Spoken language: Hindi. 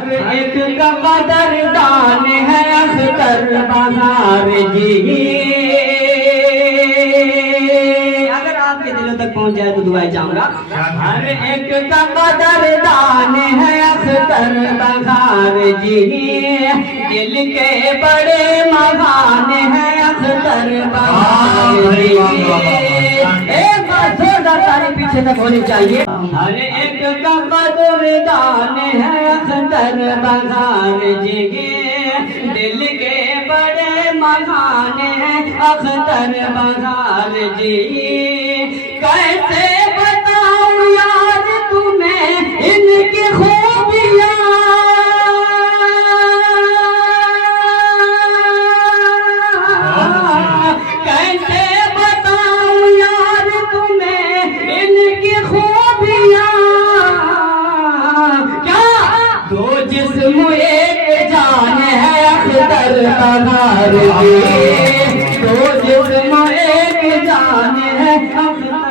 एक का कदरदान है अख्तर बहार जी। अगर आपके दिलों तक पहुंच जाए तो दुआएं चाहूंगा। हर एक का कदरदान है अख्तर बहार जी। दिल के बड़े महान है अख्तर बहार जी। एक बार जोरदार ताली पीछे तक होनी चाहिए। हर एक का कदरदान है अख्तर बहार जी। दिल के बड़े महान है अख्तर बहार जी। कैसे बताऊं यार तुम्हें इनकी खूबियां, कैसे बताऊं यार तुम्हें इनकी खूबियां। क्या दो जिस्म एक जान है अख्तर बहार जी। दो जिस्म एक जान है अख्तर